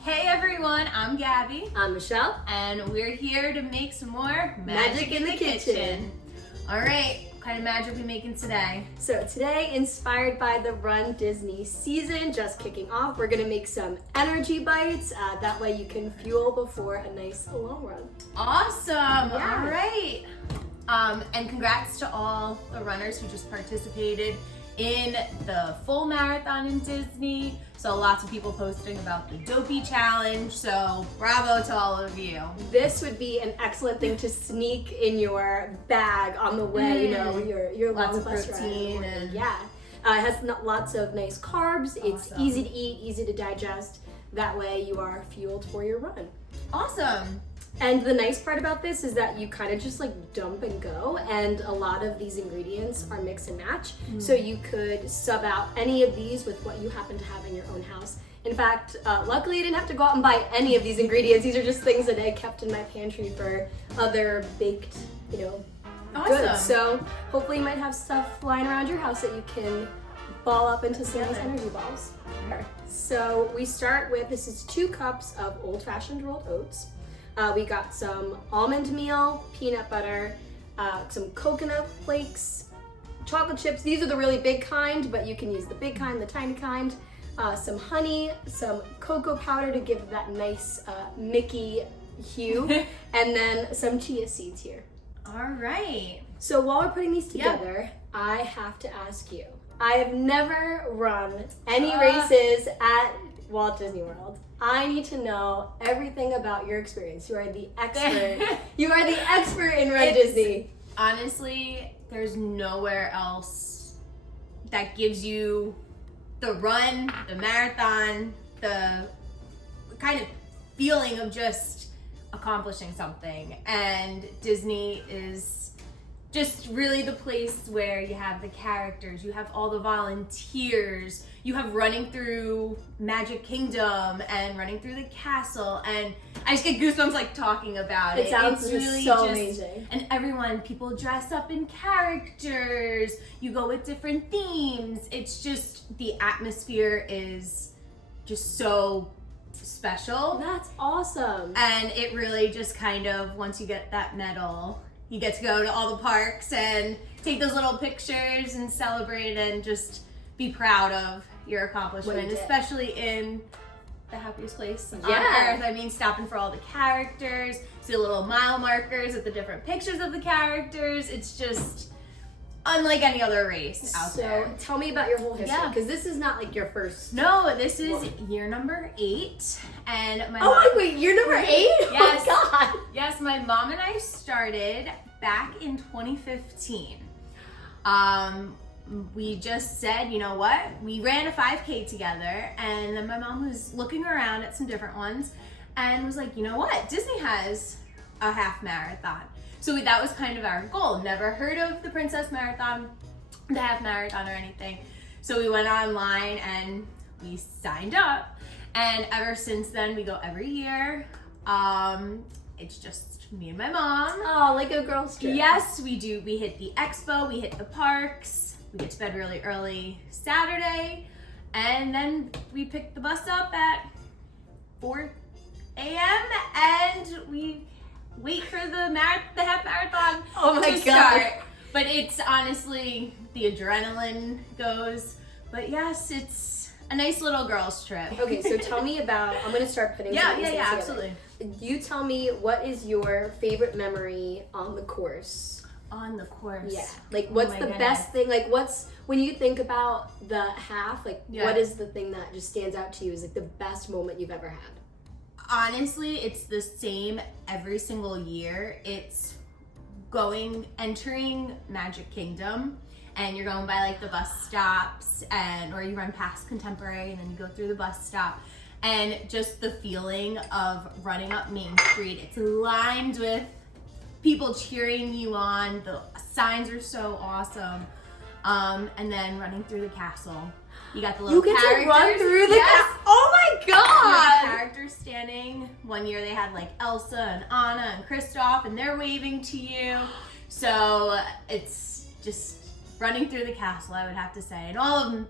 Hey everyone, I'm Gabby. I'm Michelle. And we're here to make some more Magic in the kitchen. All right, what kind of magic are we making today? So today, inspired by the RunDisney season just kicking off, we're gonna make some energy bites. That way you can fuel before a nice long run. Awesome, Yeah. all right. And congrats to all the runners who just participated in the full marathon in Disney. So lots of people posting about the Dopey Challenge, so bravo to all of you. This would be an excellent thing to sneak in your bag on the way, you know, your Lots long of bus ride. protein and Yeah. It has lots of nice carbs. It's Awesome. easy to eat, easy to digest. That way you are fueled for your run. Awesome. And the nice part about this is that you kind of just like dump and go, and a lot of these ingredients are mix and match. So you could sub out any of these with what you happen to have in your own house. In fact, luckily I didn't have to go out and buy any of these ingredients. These are just things that I kept in my pantry for other baked, goods. Awesome. So hopefully you might have stuff lying around your house that you can ball up into some nice energy balls. So we start with, this is 2 cups of old-fashioned rolled oats. We got some almond meal, peanut butter, some coconut flakes, chocolate chips. These are the really big kind, but you can use the big kind, the tiny kind. Some honey, some cocoa powder to give that nice Mickey hue, and then some chia seeds here. All right. So while we're putting these together, I have to ask you. I have never run any races at Walt Disney World. I need to know everything about your experience. You are the expert. You are the expert in RunDisney. Honestly, there's nowhere else that gives you the run, the marathon, the kind of feeling of just accomplishing something. And Disney is just really the place where you have the characters, you have all the volunteers, you have running through Magic Kingdom and running through the castle, and I just get goosebumps like talking about it. It sounds It's really so amazing. And everyone, people dress up in characters, you go with different themes. It's just, the atmosphere is just so special. That's awesome. And it really just kind of, once you get that medal, you get to go to all the parks and take those little pictures and celebrate and just be proud of your accomplishment, especially in the happiest place on earth. I mean, stopping for all the characters, see the little mile markers with the different pictures of the characters. It's just unlike any other race out there. So tell me about your whole history, because this is not like your first. No, this is year number 8, and my Oh wait, you're number 8? Yes. Oh my God. Yes, my mom and I started back in 2015. We just said, you know what? We ran a 5K together, and then my mom was looking around at some different ones and was like, you know what? Disney has a half marathon. So that was kind of our goal. Never heard of the Princess Marathon, the half marathon or anything. So we went online and we signed up. And ever since then, we go every year. It's just me and my mom. Oh, like a girl's trip. Yes, we do. We hit the expo, we hit the parks. We get to bed really early Saturday. And then we pick the bus up at 4 a.m. and we wait for the half marathon to start. But it's honestly, the adrenaline goes. But yes, it's a nice little girl's trip. Okay, so tell me about, I'm going to start putting some things together. Absolutely. You tell me, what is your favorite memory on the course? On the course. Yeah. Like, what's the best thing? Like, when you think about the half, like, what is the thing that just stands out to you as like the best moment you've ever had? Honestly, it's the same every single year. It's entering Magic Kingdom, and you're going by like the bus stops, or you run past Contemporary and then you go through the bus stop, and just the feeling of running up Main Street. It's lined with people cheering you on. The signs are so awesome. And then running through the castle. You got the little characters. You get to run through the castle? Oh my God! Characters standing. One year they had like Elsa and Anna and Kristoff, and they're waving to you. So it's just running through the castle, I would have to say. And all of them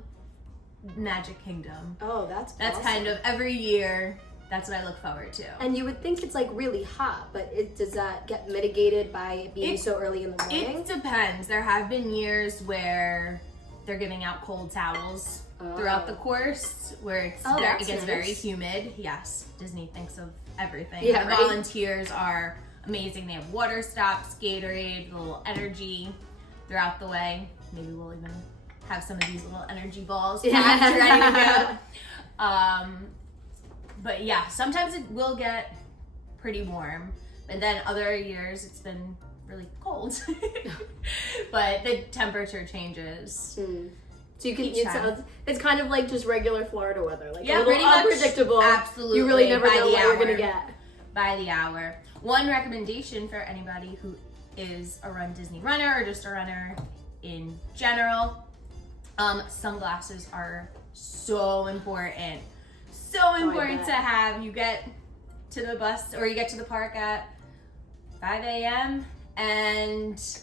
Magic Kingdom. Oh, that's awesome. Kind of every year. That's what I look forward to. And you would think it's like really hot, but does that get mitigated by it being so early in the morning? It depends. There have been years where they're giving out cold towels throughout the course, where it gets very humid. Yes, Disney thinks of everything. Yeah, the volunteers are amazing. They have water stops, Gatorade, little energy throughout the way. Maybe we'll even have some of these little energy balls packed, ready to go. But yeah, sometimes it will get pretty warm, and then other years it's been really cold. But the temperature changes. So you can it's kind of like just regular Florida weather, like yeah, a little unpredictable. Absolutely, you really never know what you're gonna get by the hour. One recommendation for anybody who is a RunDisney runner or just a runner in general, sunglasses are so important. So important to have. You get to the bus or you get to the park at 5 a.m. and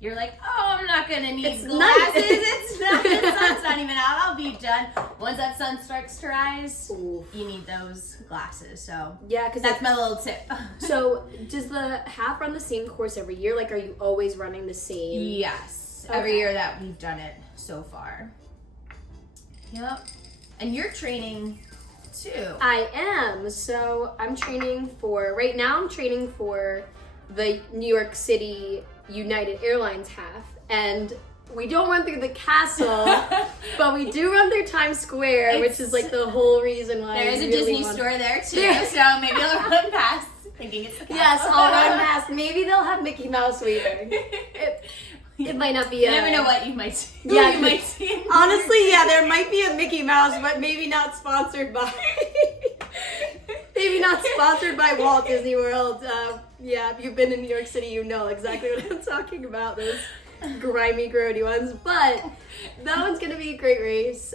you're like, oh, I'm not gonna need glasses. It's not. The sun's not even out. I'll be done. Once that sun starts to rise, you need those glasses. So yeah, because that's my little tip. So does the half run the same course every year? Like, are you always running the same? Yes, every year that we've done it so far. Yep. And you're training too. I am. So I'm training for the New York City United Airlines half, and we don't run through the castle, but we do run through Times Square, which is like the whole reson why there is a Disney store there too. So maybe I'll run past thinking it's the castle. Yes, I'll run past. Maybe they'll have Mickey Mouse waiting. It might not be. You never know what you might see. Yeah, you might see. Honestly, yeah, there might be a Mickey Mouse, but maybe not sponsored by. Maybe not sponsored by Walt Disney World. Yeah, if you've been in New York City, you know exactly what I'm talking about. Those grimy, grody ones. But that one's gonna be a great race.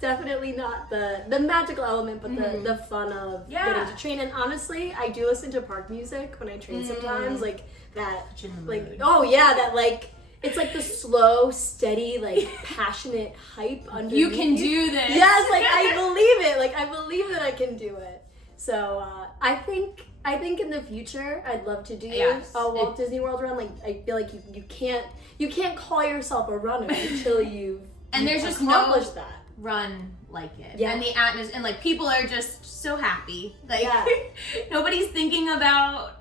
Definitely not the magical element, but the fun of getting to train. And honestly, I do listen to park music when I train sometimes, like that. Like it's like the slow, steady, like passionate hype underneath. You can do this. Yes, like I believe it. Like I believe that I can do it. So I think in the future I'd love to do a Walt Disney World run. Like I feel like you can't call yourself a runner until you've there's just accomplished that run like it. Yeah. And the atmosphere and like people are just so happy. Like nobody's thinking about.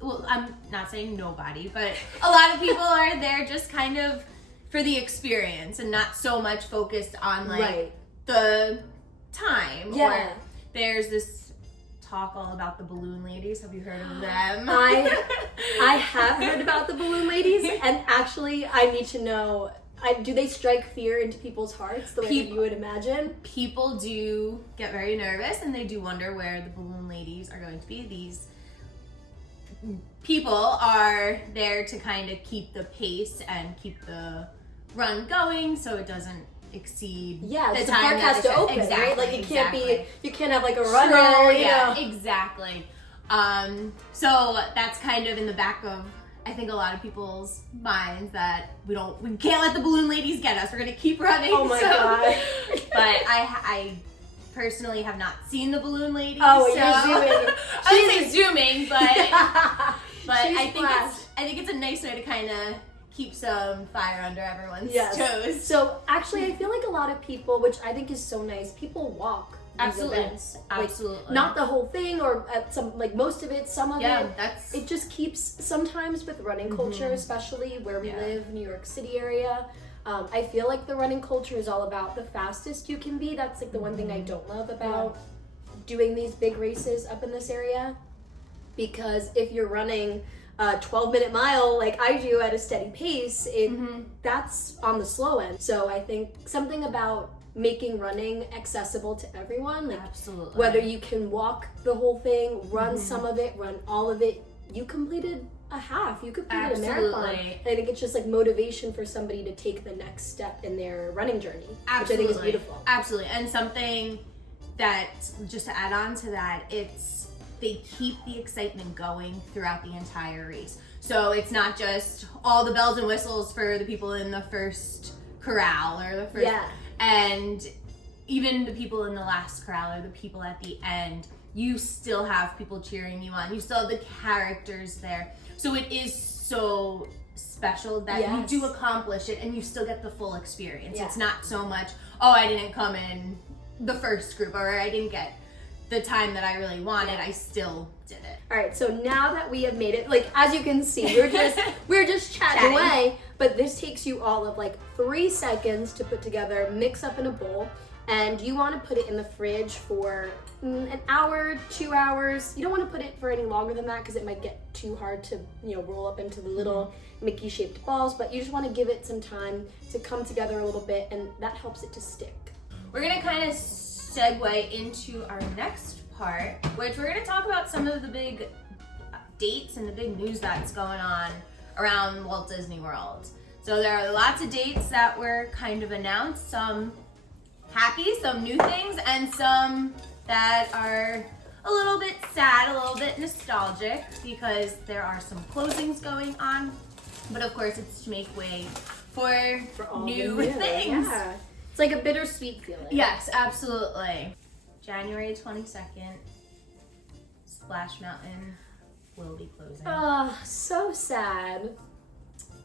Well, I'm not saying nobody, but a lot of people are there just kind of for the experience and not so much focused on like the time. Yeah. Or there's this talk all about the balloon ladies. Have you heard of them? I have heard about the balloon ladies, and actually I need to know, do they strike fear into people's hearts the way that you would imagine? People do get very nervous and they do wonder where the balloon ladies are going to be. These people are there to kind of keep the pace and keep the run going so it doesn't exceed the time the park has to open, right? Like it can't be, you can't have like a runner, you know. Exactly. So that's kind of in the back of I think a lot of people's minds that we can't let the balloon ladies get us. We're gonna keep running. Oh my god. But I personally have not seen the balloon ladies. Oh, so you're zooming. I would say zooming, but I think it's a nice way to kind of keep some fire under everyone's toes. So actually, I feel like a lot of people, which I think is so nice, people walk these events. Like, Absolutely. Not the whole thing, or at some like most of it, some of it. That's it. Just keeps sometimes with running culture, especially where we live, New York City area. I feel like the running culture is all about the fastest you can be. That's like the one thing I don't love about doing these big races up in this area. Because if you're running a 12-minute mile like I do at a steady pace, that's on the slow end. So I think something about making running accessible to everyone, like whether you can walk the whole thing, run some of it, run all of it, you completed a half, you completed a marathon. I think it's just like motivation for somebody to take the next step in their running journey, which I think is beautiful. Absolutely. And something that, just to add on to that, they keep the excitement going throughout the entire race. So it's not just all the bells and whistles for the people in the first corral or the first, and even the people in the last corral or the people at the end, you still have people cheering you on. You still have the characters there. So it is so special that you do accomplish it and you still get the full experience. It's not so much, oh, I didn't come in the first group or I didn't get the time that I really wanted. I still did it. All right, so now that we have made it, like as you can see, we're just chatting away, but this takes you all of like 3 seconds to put together, mix up in a bowl, and you want to put it in the fridge for an hour, 2 hours. You don't want to put it for any longer than that because it might get too hard to, roll up into the little Mickey-shaped balls, but you just want to give it some time to come together a little bit, and that helps it to stick. We're gonna kind of segue into our next part, which we're gonna talk about some of the big dates and the big news that's going on around Walt Disney World. So there are lots of dates that were kind of announced, some happy, some new things, and some that are a little bit sad, a little bit nostalgic because there are some closings going on. But of course, it's to make way for all new the things. Yeah. It's like a bittersweet feeling. Yes, absolutely. January 22nd, Splash Mountain will be closing. Oh, so sad.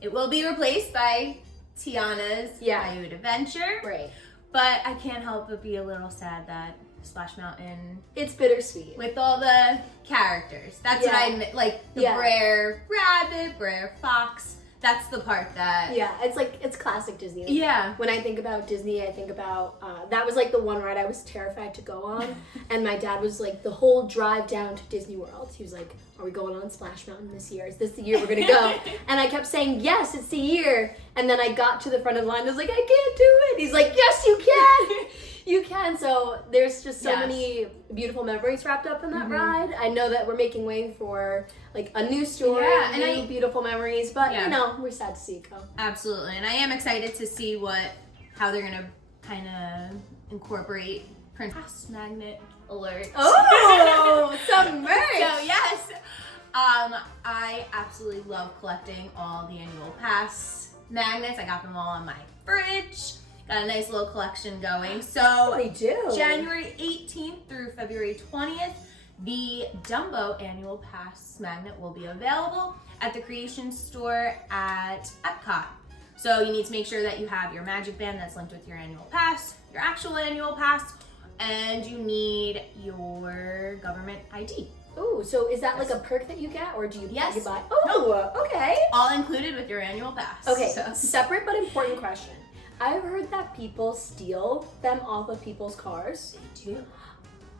It will be replaced by Tiana's Bayou Adventure. Right. But I can't help but be a little sad that Splash Mountain, it's bittersweet. with all the characters. That's what I meant, like the Brer Rabbit, Brer Fox. That's the part that... Yeah, it's classic Disney. Yeah. When I think about Disney, I think about, that was like the one ride I was terrified to go on. And my dad was like, the whole drive down to Disney World, he was like, are we going on Splash Mountain this year? Is this the year we're gonna go? And I kept saying, yes, it's the year. And then I got to the front of the line, I was like, I can't do it. He's like, yes, you can. You can. So there's just so many beautiful memories wrapped up in that ride. I know that we're making way for like a new story, new beautiful memories, but we're sad to see it go. Absolutely. And I am excited to see how they're gonna kind of incorporate Princess Magnet alert. Oh, some merch. So yes, I absolutely love collecting all the annual pass magnets. I got them all on my fridge. Got a nice little collection going. So they do. January 18th through February 20th, the Dumbo annual pass magnet will be available at the Creation Store at Epcot. So you need to make sure that you have your magic band that's linked with your annual pass, your actual annual pass, and you need your government ID. Oh, so is that like a perk that you get, or do you buy? Oh, okay. All included with your annual pass. Okay, separate but important question. I've heard that people steal them off of people's cars. They do.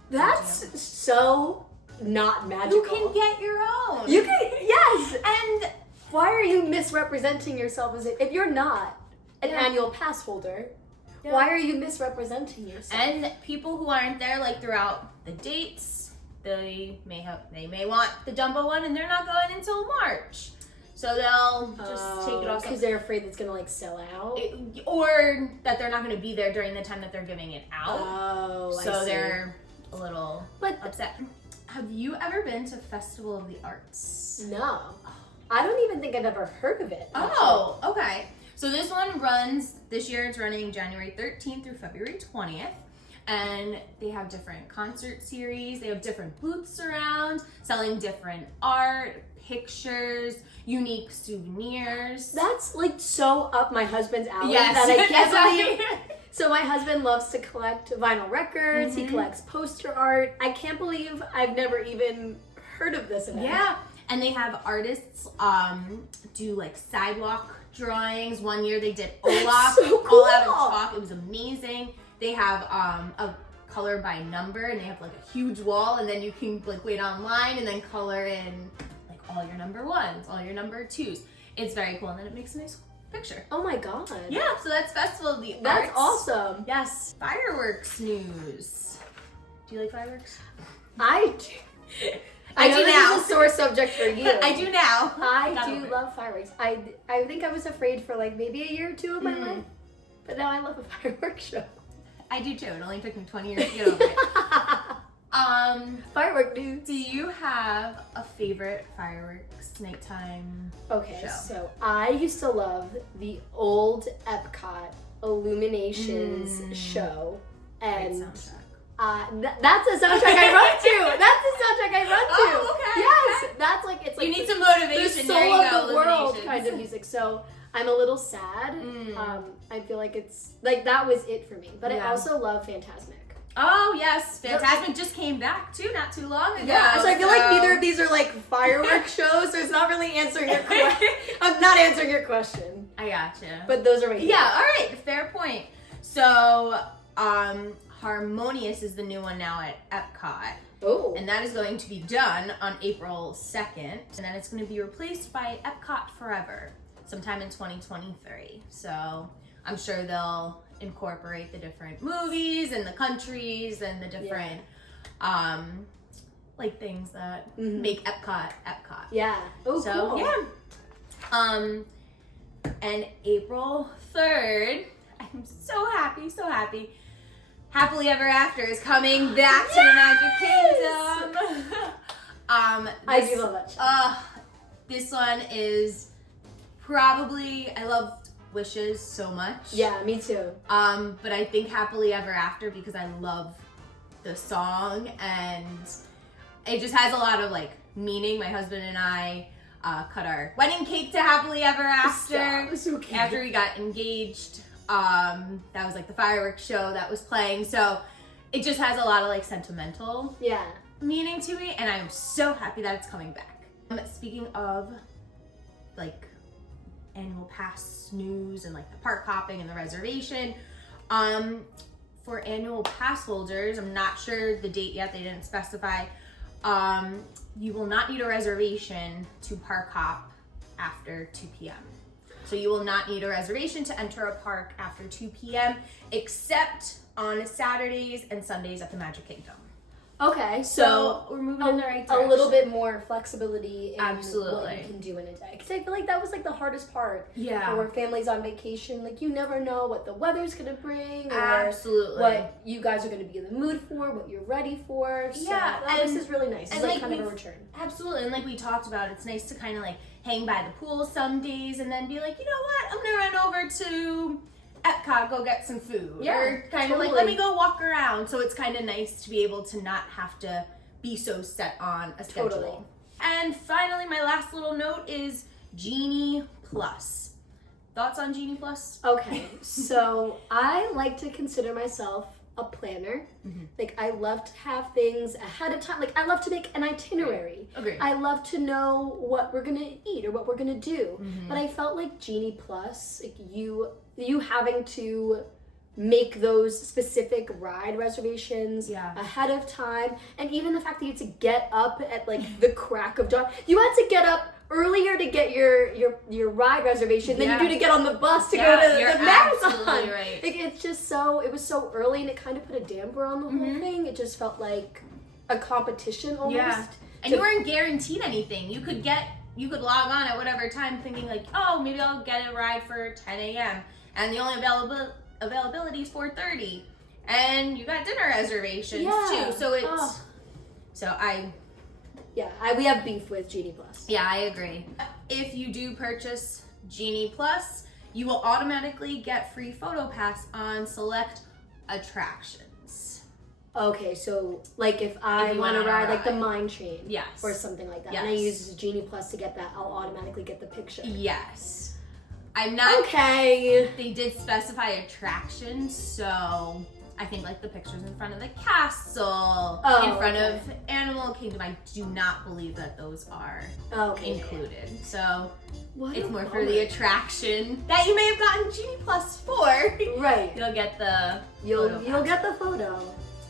That's so not magical. You can get your own. You can, yes. And why are you misrepresenting yourself if you're not an annual pass holder? Yeah. Why are you misrepresenting yourself? And people who aren't there like throughout the dates, they may want the Dumbo one and they're not going until March. So they'll just take it off because they're afraid it's gonna like sell out, or that they're not gonna be there during the time that they're giving it out. Oh, so they're a little upset. Have you ever been to Festival of the Arts? No, I don't even think I've ever heard of it. Oh, okay. So this one runs this year. It's running January 13th through February 20th. And they have different concert series. They have different booths around selling different art, pictures, unique souvenirs. That's like so up my husband's alley that I can't believe. So my husband loves to collect vinyl records. He collects poster art. I can't believe I've never even heard of this event. Yeah, and they have artists do like sidewalk drawings. One year they did Olaf so cool. all out of chalk. It was amazing. They have a color by number, and they have like a huge wall, and then you can like wait online and then color in like all your number ones, all your number twos. It's very cool, and then it makes a nice picture. Oh my god. Yeah, so that's Festival of the Arts. That's awesome. Yes. Fireworks news. Do you like fireworks? I do. I do now. This is a sore subject for you. I do now. I do love fireworks. I think I was afraid for like maybe a year or two of my life, but now I love a fireworks show. I do too. It only took me 20 years to get over it. Firework news. Do you have a favorite fireworks nighttime show? So I used to love the old Epcot Illuminations show And Great soundtrack. That's a soundtrack I run to. That's the soundtrack I run to. Oh, okay. Yes, Okay. that's like it's like You need the, some motivation. the soul There you go, of the world Illuminations. kind of music. So I'm a little sad. I feel like it's like that was it for me. But I also love Fantasmic. Oh yes, Fantasmic just came back too, not too long ago. Yeah, so I feel like neither of these are like fireworks shows, so it's not really answering your question. I'm not answering your question. I gotcha. But those are my yeah, all right, fair point. So, Harmonious is the new one now at Epcot. Oh. And that is going to be done on April 2nd. And then it's going to be replaced by Epcot Forever sometime in 2023. So I'm sure they'll incorporate the different movies and the countries and the different like things that make Epcot. Yeah. Oh, so, cool. Yeah. And April 3rd, I'm so happy. Happily Ever After is coming back to the Magic Kingdom. I do love that show. This one is probably, I loved Wishes so much. Yeah, me too. But I think Happily Ever After because I love the song and it just has a lot of like meaning. My husband and I cut our wedding cake to Happily Ever After after we got engaged. That was like the fireworks show that was playing. So it just has a lot of like sentimental meaning to me. And I'm so happy that it's coming back. Speaking of like annual pass news and like the park hopping and the reservation, for annual pass holders, I'm not sure the date yet, they didn't specify. You will not need a reservation to park hop after 2 p.m. So you will not need a reservation to enter a park after 2 p.m. except on Saturdays and Sundays at the Magic Kingdom. Okay, so we're moving in the right direction. A little bit more flexibility in Absolutely. what you can do in a day. Because I feel like that was like the hardest part. Yeah. For families on vacation, like you never know what the weather's gonna bring, or Absolutely. what you guys are gonna be in the mood for, what you're ready for. So this is really nice. It's like kind of a return. Absolutely, and like we talked about, it's nice to kind of like hang by the pool some days and then be like, you know what, I'm gonna run over to Epcot, go get some food. Yeah, or kind of like, let me go walk around. So it's kind of nice to be able to not have to be so set on a schedule. Totally. And finally, my last little note is Genie Plus. Thoughts on Genie Plus? Okay, so I like to consider myself a planner. Like I love to have things ahead of time. Like I love to make an itinerary. Agreed. I love to know what we're gonna eat or what we're gonna do. But I felt like Genie Plus, like you having to make those specific ride reservations ahead of time, and even the fact that you had to get up at like the crack of dawn. You had to get up earlier to get your ride reservation than you do to get on the bus to go to the marathon. Absolutely right. Like it's just it was so early, and it kind of put a damper on the whole thing. It just felt like a competition almost. Yeah. And you weren't guaranteed anything. You could log on at whatever time thinking like, oh, maybe I'll get a ride for 10 a.m. And the only availability is 4:30. And you got dinner reservations too. So it's we have beef with Genie Plus. Yeah, I agree. If you do purchase Genie Plus, you will automatically get free photo pass on select attractions. Okay, so like if I want to ride like the Mine Train, or something like that, and I use Genie Plus to get that, I'll automatically get the picture. Yes, I'm not okay. They did specify attractions, so I think like the pictures in front of the castle, in front of Animal Kingdom, I do not believe that those are included. So it's more for the attraction that you may have gotten Genie Plus for. Right. You'll get the you'll get the photo.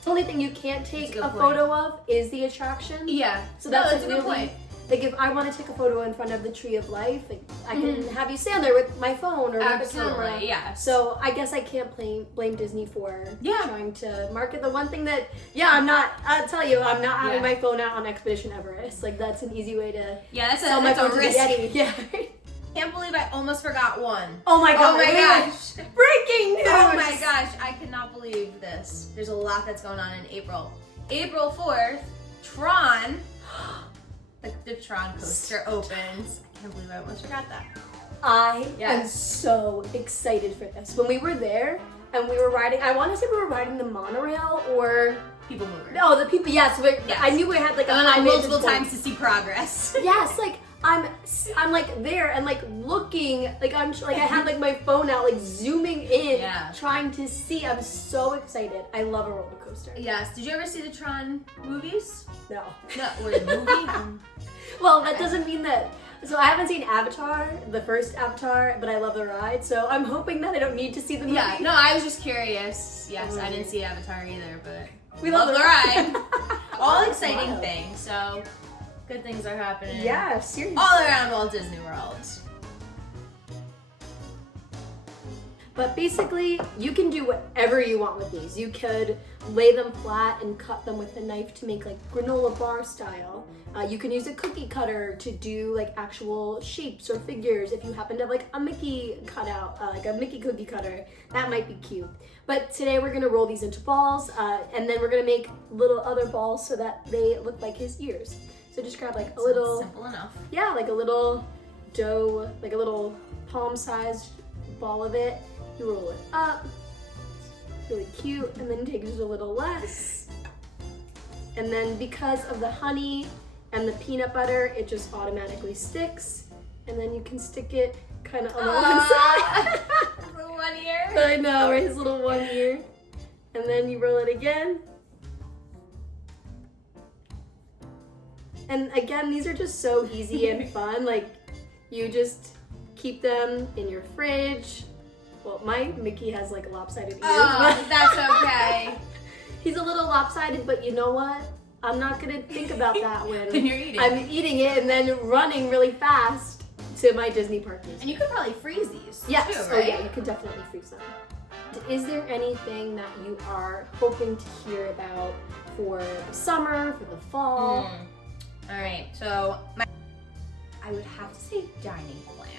The only thing you can't take a photo of is the attraction. Yeah. So that's a good point. Like if I want to take a photo in front of the Tree of Life, like I can have you stand there with my phone or with the camera. Yeah. So I guess I can't blame Disney for trying to market the one thing that I'll tell you, I'm not having my phone out on Expedition Everest. Like that's an easy way to that's sell my phone to the risk. Yeti. Yeah. Can't believe I almost forgot one. Oh my god. Oh my gosh. Breaking news. Oh my gosh. I cannot believe this. There's a lot that's going on in April. April 4th, Tron. The Tron coaster opens. I can't believe I almost forgot that. I am so excited for this. When we were there, and we were riding, I want to say we were riding the monorail or... People mover. No, the people, yes. I knew we had like a high multiple times to see progress. Yes, like I'm like there and like looking, like I have like my phone out, like zooming in, trying to see. I'm so excited. I love a roller coaster. Yes. Did you ever see the Tron movies? No. No, wait, movie? Well, that doesn't mean that. So I haven't seen Avatar, the first Avatar, but I love the ride. So I'm hoping that I don't need to see the movie. Yeah. No, I was just curious. Yes, I didn't see Avatar either, but we love the ride. All exciting things. So good things are happening. Yeah, seriously. All around Walt Disney World. But basically, you can do whatever you want with these. You could lay them flat and cut them with a knife to make like granola bar style. You can use a cookie cutter to do like actual shapes or figures. If you happen to have like a Mickey cutout, like a Mickey cookie cutter, that might be cute. But today we're gonna roll these into balls, and then we're gonna make little other balls so that they look like his ears. So just grab like a little, simple enough. Yeah, like a little dough, like a little palm-sized ball of it. You roll it up, really cute, and then take just a little less. And then because of the honey and the peanut butter, it just automatically sticks. And then you can stick it kind of on the one side. For 1 ear. I know, right? His little 1 ear. And then you roll it again. And again, these are just so easy and fun. Like, you just keep them in your fridge. Well, my Mickey has like lopsided ears. Oh, that's okay. He's a little lopsided, but you know what? I'm not gonna think about that when you're eating. I'm eating it and then running really fast to my Disney park. And you could probably freeze these yes. too, right? Oh yeah, you could definitely freeze them. Is there anything that you are hoping to hear about for the summer, for the fall? All right, so I would have to say dining plan.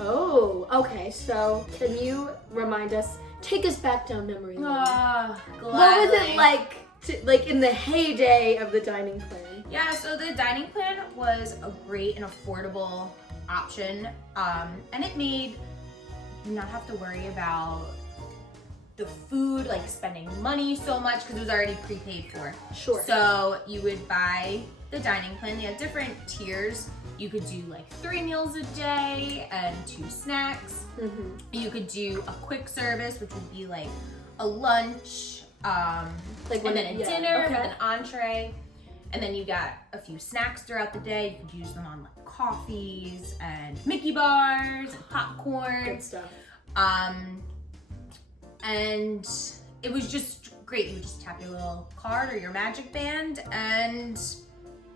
Oh, okay. So can you remind us, take us back down memory lane. Gladly. What was it like in the heyday of the dining plan? Yeah, so the dining plan was a great and affordable option, and it made you not have to worry about the food, like spending money so much because it was already prepaid for. Sure. So you would buy the dining plan. They had different tiers. You could do like 3 meals a day and 2 snacks. Mm-hmm. You could do a quick service, which would be like a lunch, and then a dinner with an entree. And then you got a few snacks throughout the day. You could use them on like coffees and Mickey bars and popcorn. Good stuff. And it was just great. You would just tap your little card or your magic band and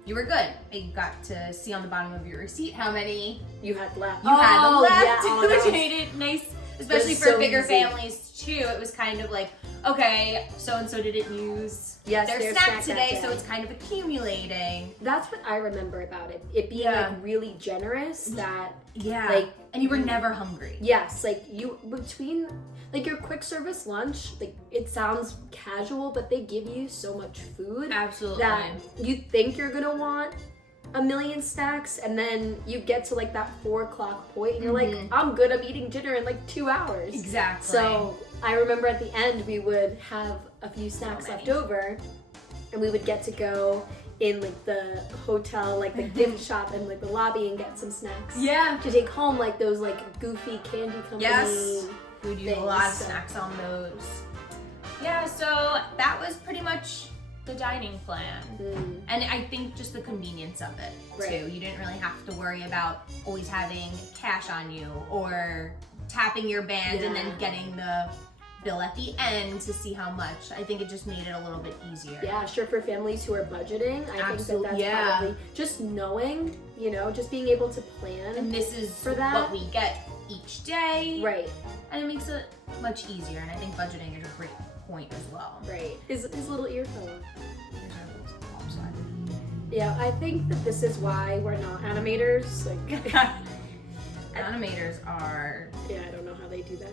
you were good. You got to see on the bottom of your receipt how many you had left. had left, Yeah, which made it nice, especially for so bigger easy. families too. It was kind of like, okay, so-and-so didn't use their snack today, so it's kind of accumulating. That's what I remember about it. It being like really generous that like, and you were never hungry. Yes, like you between like your quick service lunch, like it sounds casual, but they give you so much food. Absolutely. That you think you're gonna want a million snacks, and then you get to like that 4 o'clock point and you're like, I'm good, I'm eating dinner in like 2 hours. Exactly. So I remember at the end we would have a few snacks left over and we would get to go in like the hotel, like the gift shop and like the lobby and get some snacks. Yeah. To take home, like those like goofy candy company. Yes. We would use a lot of so. snacks on those. Yeah, so that was pretty much the dining plan. And I think just the convenience of it too. You didn't really have to worry about always having cash on you or tapping your band and then getting the bill at the end to see how much. I think it just made it a little bit easier. Yeah, sure, for families who are budgeting, I think that's probably just knowing, you know, just being able to plan. And this is for that. What we get each day. Right. And it makes it much easier, and I think budgeting is a great point as well. Right. His little earphone. Here's our little lopsided. Yeah, I think that this is why we're not animators. Like Animators are I don't know how they do that.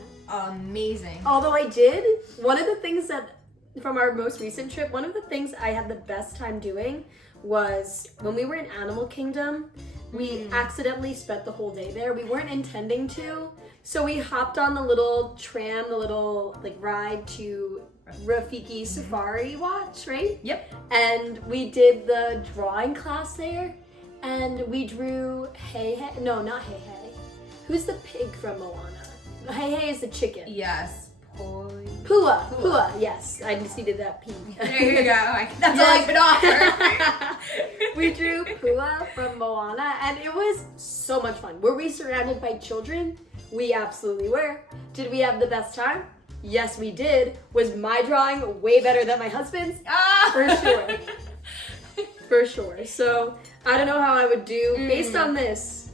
Amazing. Although I did, one of the things that from our most recent trip, one of the things I had the best time doing was when we were in Animal Kingdom, we accidentally spent the whole day there. We weren't intending to. So we hopped on the little tram, the little like ride to Rafiki Safari Watch, right? Yep. And we did the drawing class there, and we drew Hey Hey. No, not Hey Hey. Who's the pig from Moana? Hey Hey is the chicken. Yes. Pua. Yes, I just needed that P. There you go. That's all I could offer. We drew Pua from Moana, and it was so much fun. Were we surrounded by children? We absolutely were. Did we have the best time? Yes, we did. Was my drawing way better than my husband's? For sure. For sure. So I don't know how I would do based on this.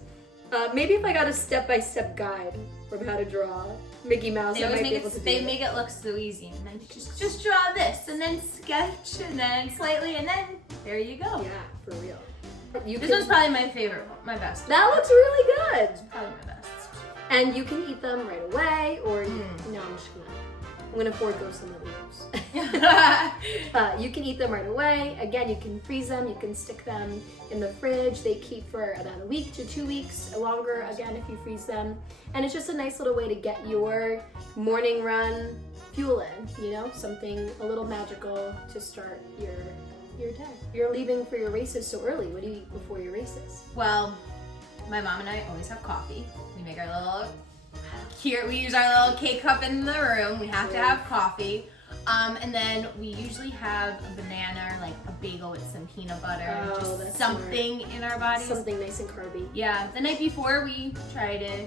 Maybe if I got a step-by-step guide from how to draw Mickey Mouse, I might be able to do They it. make it look so easy. And then just draw this, and then sketch, and then slightly, and then there you go. Yeah, for real. This one's probably my favorite, my best. That looks really good. Probably my best. And you can eat them right away, or no, I'm gonna forego some of those. You can eat them right away. Again, you can freeze them. You can stick them in the fridge. They keep for about a week to 2 weeks, longer. Again, if you freeze them, and it's just a nice little way to get your morning run fuel in. You know, something a little magical to start your day. You're leaving for your races so early. What do you eat before your races? Well, my mom and I always have coffee. We make our little we use our little K-cup in the room. We have to have coffee. And then we usually have a banana or like a bagel with some peanut butter. Just something in our bodies. Something nice and carby. Yeah. The night before we try to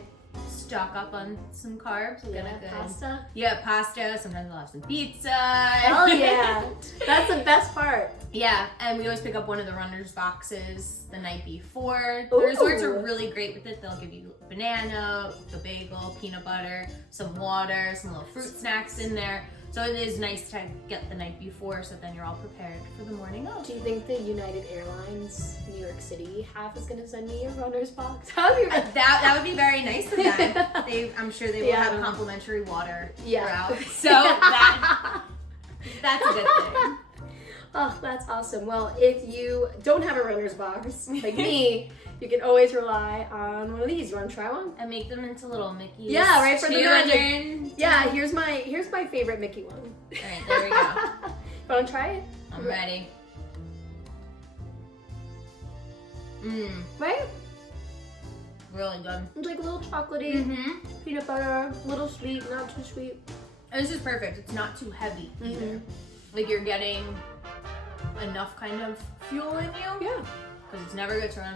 stock up on some carbs. Yeah, pasta. Yeah, pasta. Sometimes we'll have some pizza. Oh yeah. That's the best part. Yeah, and we always pick up one of the runner's boxes the night before. Ooh. The resorts are really great with it. They'll give you banana, the bagel, peanut butter, some water, some little fruit snacks in there. So it is nice to get the night before, so then you're all prepared for the morning of. Do you think the United Airlines New York City half is gonna send me a runner's box? That would be very nice of them. I'm sure they will have complimentary water throughout. So that's a good thing. Oh, that's awesome. Well, if you don't have a runner's box like me, you can always rely on one of these. You want to try one? And make them into little Mickeys. Yeah, right for the magic. Yeah, here's my favorite Mickey one. All right, there we go. You want to try it? I'm ready. Right? Really good. It's like a little chocolatey, peanut butter, a little sweet, not too sweet. And this is perfect. It's not too heavy either. Like you're getting enough kind of fuel in you. Yeah. Because it's never good to run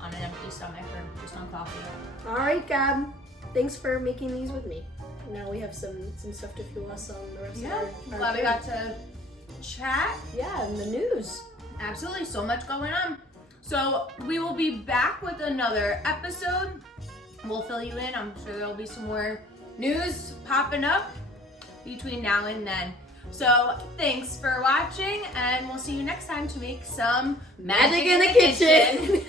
on an empty stomach or just on coffee. All right, Gab. Thanks for making these with me. Now we have some stuff to fuel us on the rest of our Glad we trip. got to chat. Yeah, and the news. Absolutely, so much going on. So we will be back with another episode. We'll fill you in. I'm sure there'll be some more news popping up between now and then. So thanks for watching, and we'll see you next time to make some magic in the kitchen.